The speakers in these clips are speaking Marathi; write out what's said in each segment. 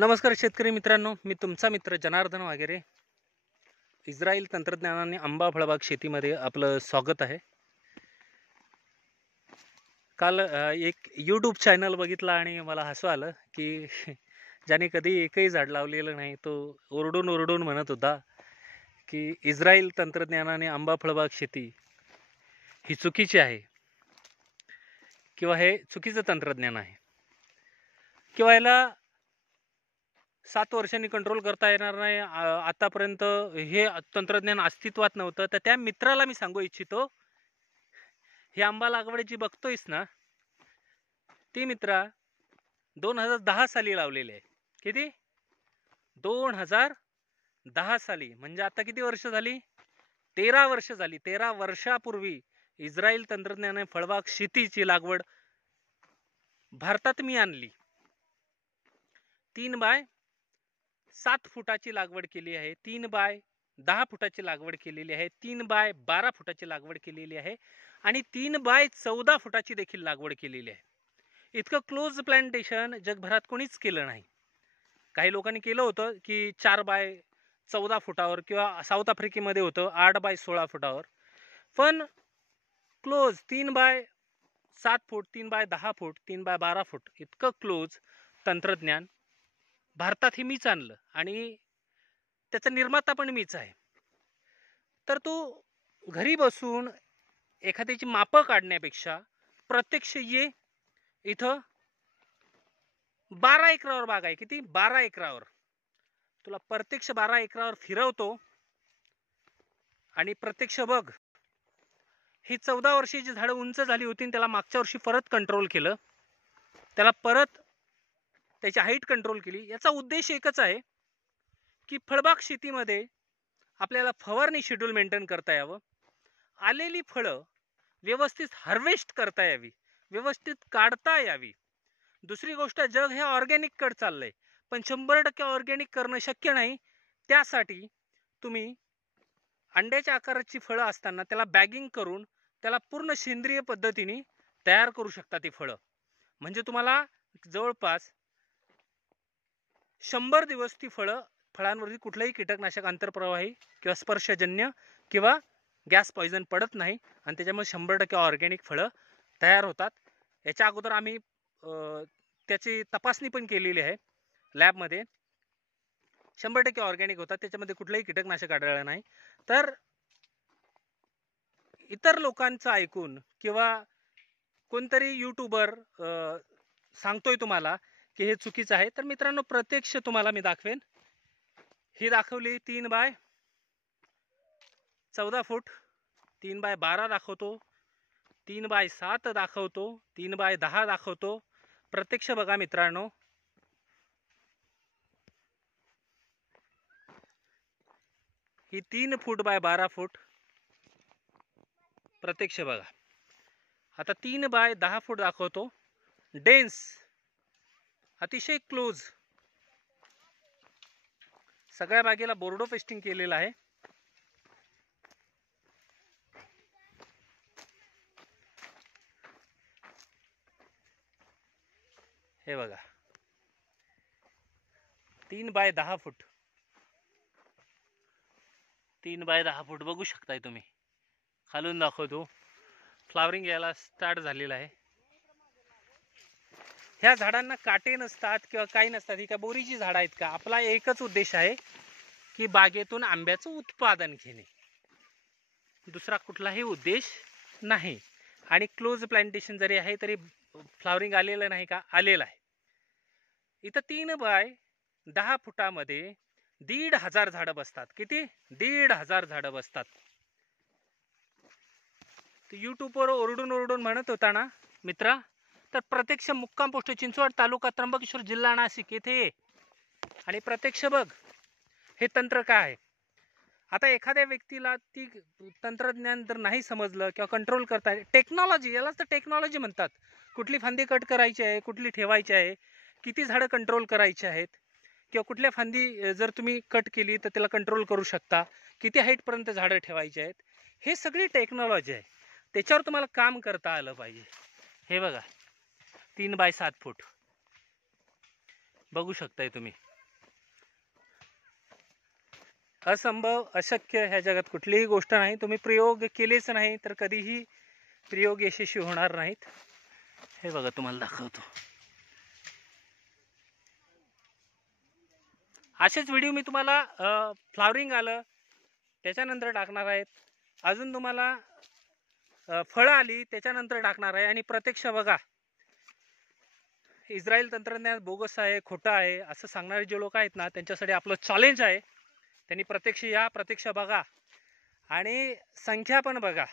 नमस्कार शेतकरी मित्रांनो, मी तुमचा मित्र जनार्दन वागेरे. इस्रायल तंत्रज्ञानाने आंबा फळबाग शेतीमध्ये आपलं स्वागत आहे. काल एक यूट्यूब चॅनल बघितला आणि मला हसू आलं की ज्याने कधी एकही झाड लावलेलं नाही तो ओरडून ओरडून म्हणत होता की इस्रायल तंत्रज्ञानाने आंबा फळबाग शेती ही चुकीची आहे किंवा हे चुकीचं तंत्रज्ञान आहे किंवा याला 7 वर्षांनी कंट्रोल करता येणार नाही. आतापर्यंत हे तंत्रज्ञान अस्तित्वात नव्हतं. तर त्या मित्राला मी सांगू इच्छितो, ही आंबा लागवड जी बघतोयस ना, ती मित्रा 2010 साली लावलेली आहे. किती? 2010 साली. म्हणजे आता किती वर्ष झाली? 13 वर्ष झाली. 13 वर्षापूर्वी इस्रायल तंत्रज्ञानाने फळबाग शेतीची लागवड भारतात मी आणली. 3 बाय 7 फुटाची लागवड केली आहे. 3 बाय 10 फुटाची लागवड केलेली आहे. 3 बाय 12 फुटाची लागवड केलेली आहे आणि 3 बाय 14 फुटाची देखील लागवड केलेली आहे. इतकं क्लोज प्लांटेशन जगभरात कोणीच केलं नाही. काही लोकांनी केलं होतं की 4 बाय 14 फुटावर किंवा साऊथ आफ्रिकेमध्ये होतं 8 बाय 16 फुटावर. पण क्लोज 3 बाय 7 फूट, 3 बाय 10 फूट, 3 बाय 12 फूट इतकं क्लोज तंत्रज्ञान भारतात हे मीच आणलं आणि त्याचा निर्माता पण मीच आहे. तर तू घरी बसून एखाद्याची मापं काढण्यापेक्षा प्रत्यक्ष ये. इथं 12 एकरावर बाग आहे. किती? 12 एकरावर. तुला प्रत्यक्ष 12 एकरावर फिरवतो आणि प्रत्यक्ष बघ. ही 14 वर्षाची झाडं उंच झाली होती आणि त्याला मागच्या वर्षी परत कंट्रोल केलं. त्याला परत त्याची हाईट कंट्रोल केली. याचा उद्देश एकच आहे की फळबाग शेतीमध्ये आपल्याला फवारणी शेड्यूल मेंटेन करता यावं, आलेली फळं व्यवस्थित हार्वेस्ट करता यावी, व्यवस्थित काढता यावी. दुसरी गोष्ट, जग हे ऑर्गॅनिक कडे चाललंय, पण 100% ऑर्गॅनिक करणं शक्य नाही. त्यासाठी तुम्ही अंड्याच्या आकाराची फळं असताना त्याला बॅगिंग करून त्याला पूर्ण सेंद्रिय पद्धतीने तयार करू शकता ती फळं. म्हणजे तुम्हाला जवळपास 100 दिवस ती फळांवरती कुठलंही कीटकनाशक आंतरप्रवाही किंवा स्पर्शजन्य किंवा गॅस पॉइझन पडत नाही आणि त्याच्यामुळे 100% ऑर्गॅनिक फळं तयार होतात. याच्या अगोदर आम्ही त्याची तपासणी पण केलेली आहे लॅबमध्ये. 100% ऑर्गॅनिक होतात, त्याच्यामध्ये कुठलंही कीटकनाशक आढळलं नाही. तर इतर लोकांचं ऐकून किंवा कोणतरी यूट्यूबर सांगतोय तुम्हाला की हे चुकीचं आहे, तर मित्रांनो प्रत्यक्ष तुम्हाला मी दाखवेन. ही दाखवली 3 बाय 14 फूट, 3 बाय 12 दाखवतो, 3 बाय 7 दाखवतो, 3 बाय 10 दाखवतो. प्रत्यक्ष बघा मित्रांनो. ही 3 फूट बाय 12 फूट प्रत्यक्ष बघा. आता 3 बाय 10 फूट दाखवतो. डेन्स, अतिशय क्लोज. सगळ्या बागेला बोर्डो पेस्टिंग केलेलं आहे. हे बघा, 3 बाय 10 फूट, 3 बाय 10 फूट बघू शकताय तुम्ही. खालून दाखवतो. फ्लावरिंग यायला स्टार्ट झालेलं आहे. ह्या झाडांना काटे नसतात किंवा काही नसतात. ही काय बोरीची झाडं आहेत का? आपला एकच उद्देश आहे की बागेतून आंब्याचं उत्पादन घेणे, दुसरा कुठलाही उद्देश नाही. आणि क्लोज प्लांटेशन जरी आहे तरी फ्लावरिंग आलेलं नाही का? आलेलं आहे. इथं 3 बाय 10 फुटामध्ये 1,500 झाडं बसतात. किती? 1,500 झाडं बसतात. यूट्यूबवर ओरडून ओरडून म्हणत होता ना मित्रा, तर प्रत्यक्ष मुक्काम पोस्ट चिंचवड, तालुका त्र्यंबकेश्वर, जिल्हा नाशिक येथे आणि प्रत्यक्ष बघ हे तंत्र काय आहे. आता एखाद्या व्यक्तीला ती तंत्रज्ञान जर नाही समजलं किंवा कंट्रोल करता, टेक्नॉलॉजी, यालाच तर टेक्नॉलॉजी म्हणतात. कुठली फांदी कट करायची आहे, कुठली ठेवायची आहे, किती झाडं कंट्रोल करायची आहेत, किंवा कुठल्या फांदी जर तुम्ही कट केली तर त्याला कंट्रोल करू शकता, किती हाईटपर्यंत झाडं ठेवायची आहेत, हे सगळी टेक्नॉलॉजी आहे. त्याच्यावर तुम्हाला काम करता आलं पाहिजे. हे बघा, 3 बाय 7 फूट. बघू शकताय तुम्ही. असंभव अशक्य ह्या जगात कुठलीही गोष्ट नाही. तुम्ही प्रयोग केलेच नाही तर कधीही प्रयोग यशस्वी होणार नाहीत. हे बघा तुम्हाला दाखवतो. असेच व्हिडिओ मी तुम्हाला फ्लावरिंग आलं त्याच्यानंतर टाकणार आहेत. अजून तुम्हाला फळं आली त्याच्यानंतर टाकणार आहे. आणि प्रत्यक्ष बघा, इस्रायल तंत्रज्ञान बोगस आहे, खोटं आहे असं सांगणारे जे लोक आहेत ना, त्यांच्यासाठी आपलं चॅलेंज आहे. त्यांनी प्रत्यक्ष या, प्रत्यक्ष बघा आणि संख्या पण बघा,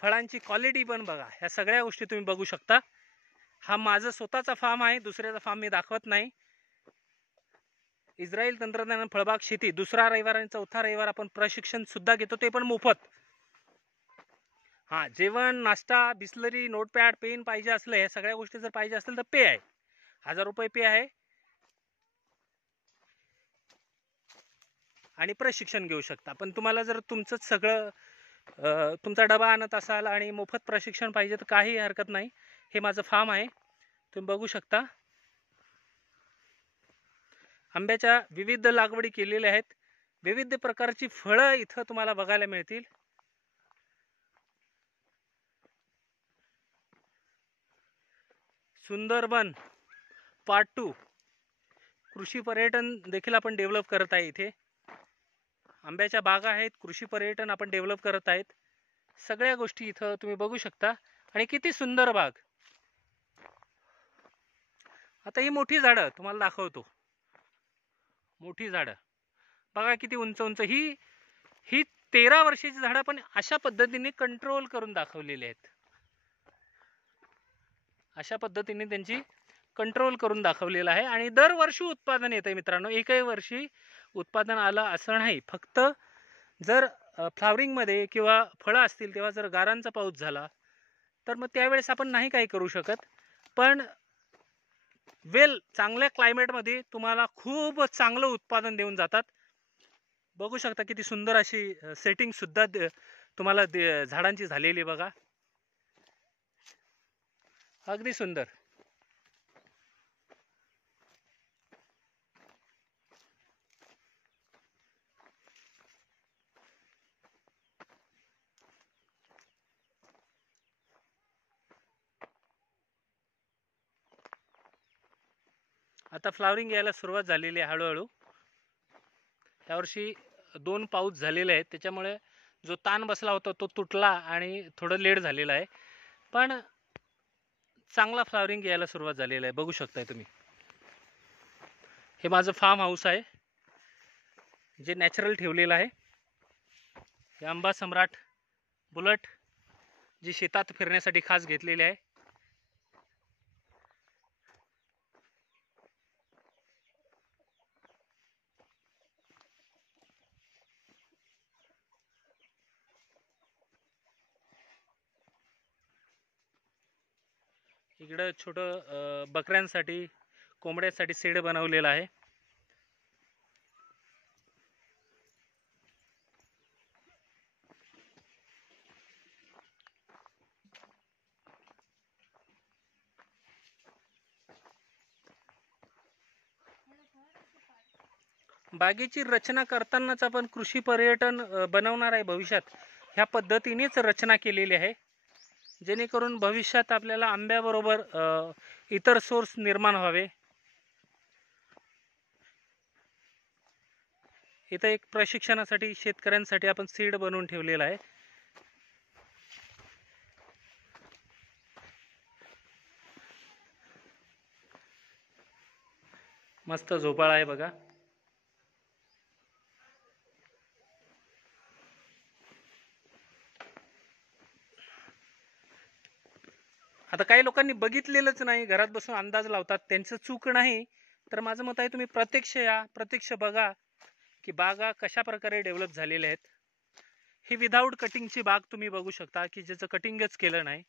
फळांची क्वालिटी पण बघा. ह्या सगळ्या गोष्टी तुम्ही बघू शकता. हा माझा स्वतःचा फार्म आहे, दुसऱ्याचा फार्म मी दाखवत नाही. इस्रायल तंत्रज्ञान फळबाग शेती दुसरा रविवार आणि चौथा रविवार आपण प्रशिक्षण सुद्धा घेतो, ते पण मोफत. हां, जेवण, नाश्ता, बिस्लरी, नोटपॅड, पेन पाहिजे असले, ह्या सगळ्या गोष्टी जर पाहिजे असतील तर पे आहे. 1000 रुपये पे आहे आणि प्रशिक्षण घेऊ शकता. पण तुम्हाला जर तुमचंच सगळं तुमचा डबा आणत असाल आणि मोफत प्रशिक्षण पाहिजे तर काही हरकत नाही. हे माझं फार्म आहे, तुम्ही बघू शकता. आंब्याच्या विविध लागवडी केलेल्या आहेत. विविध प्रकारची फळं इथं तुम्हाला बघायला मिळतील. सुंदरबन पार्ट 2 कृषी पर्यटन देखील आपण डेव्हलप करत आहे. इथे आंब्याच्या बागा आहेत, कृषी पर्यटन आपण डेव्हलप करत आहेत. सगळ्या गोष्टी इथं तुम्ही बघू शकता. आणि किती सुंदर बाग. आता ही मोठी झाडं तुम्हाला दाखवतो. मोठी झाडं बघा किती उंच उंच. ही 13 वर्षाची झाडं पण अशा पद्धतीने कंट्रोल करून दाखवलेली आहेत. अशा पद्धतीने त्यांची कंट्रोल करून दाखवलेलं आहे. आणि दरवर्षी उत्पादन येतंय मित्रांनो. एकही वर्षी उत्पादन आलं असं नाही. फक्त जर फ्लावरिंग मध्ये किंवा फळं असतील तेव्हा जर गारांचा पाऊस झाला तर मग त्यावेळेस आपण नाही काही करू शकत. पण चांगल्या क्लायमेटमध्ये तुम्हाला खूप चांगलं उत्पादन देऊन जातात. बघू शकता किती सुंदर अशी सेटिंग सुद्धा तुम्हाला झाडांची झालेली बघा, अगदी सुंदर. आता फ्लावरिंग यायला सुरुवात झालेली आहे हळूहळू. यावर्षी 2 पाऊस झालेले आहेत, त्याच्यामुळे जो ताण बसला होता तो तुटला आणि थोडं लेट झालेलं आहे. पण चांगला फ्लावरिंग यायला सुरुवात झालेला आहे. बघू शकताय तुम्ही. हे माझं फार्म हाऊस आहे जे नॅचरल ठेवलेलं आहे. हे आंबा सम्राट बुलट जी शेतात फिरण्यासाठी खास घेतलेली आहे. इकडं छोटं बकऱ्यांसाठी, कोंबड्यांसाठी शेड बनवलेलं आहे. बागेची रचना करतानाच आपण कृषी पर्यटन बनवणार आहे भविष्यात. ह्या पद्धतीनेच रचना केलेली आहे जेणेकरून भविष्यात आपल्याला आंब्याबरोबर इतर सोर्स निर्माण व्हावे. इथं एक प्रशिक्षणासाठी शेतकऱ्यांसाठी आपण सीड बनवून ठेवलेला आहे. मस्त झोपाळा आहे बघा. आता काही लोकांनी बघितलेलंच नाही, घरात बसून अंदाज लावतात. त्यांचं चूक नाही. तर माझं मत आहे तुम्ही प्रत्यक्ष या, प्रत्यक्ष बघा की बागा कशा प्रकारे डेव्हलप झालेल्या आहेत. ही विदाऊट कटिंगची बाग तुम्ही बघू शकता की ज्याचं कटिंगच केलं नाही,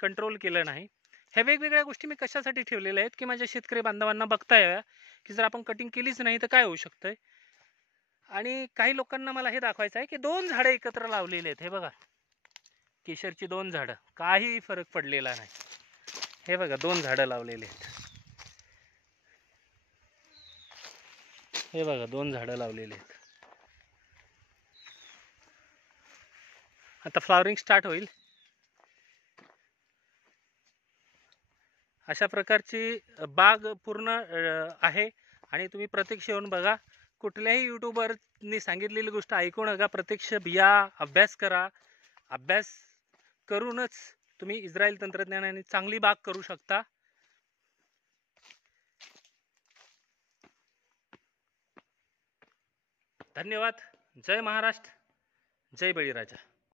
कंट्रोल केलं नाही. ह्या वेगवेगळ्या गोष्टी मी कशासाठी ठेवलेल्या आहेत की माझ्या शेतकरी बांधवांना बघता याव्या की जर आपण कटिंग केलीच नाही तर काय होऊ शकतंय. आणि काही लोकांना मला हे दाखवायचं आहे की 2 झाडं एकत्र लावलेली आहेत. हे बघा, केशरची 2 झाडं, काही फरक पडलेला नाही. हे बघा 2 झाडं लावलेली आहेत. हे बघा 2 झाडं लावलेली आहेत. आता फ्लॉवरिंग स्टार्ट होईल. अशा प्रकारची बाग पूर्ण आहे आणि तुम्ही प्रत्यक्ष येऊन बघा. कुठल्याही यूट्यूबरनी सांगितलेली गोष्ट ऐकू नका. प्रत्यक्ष या, अभ्यास करा. अभ्यास करूनच तुम्ही इस्रायल तंत्रज्ञानाने चांगली बाग करू शकता. धन्यवाद. जय महाराष्ट्र, जय बळीराजा.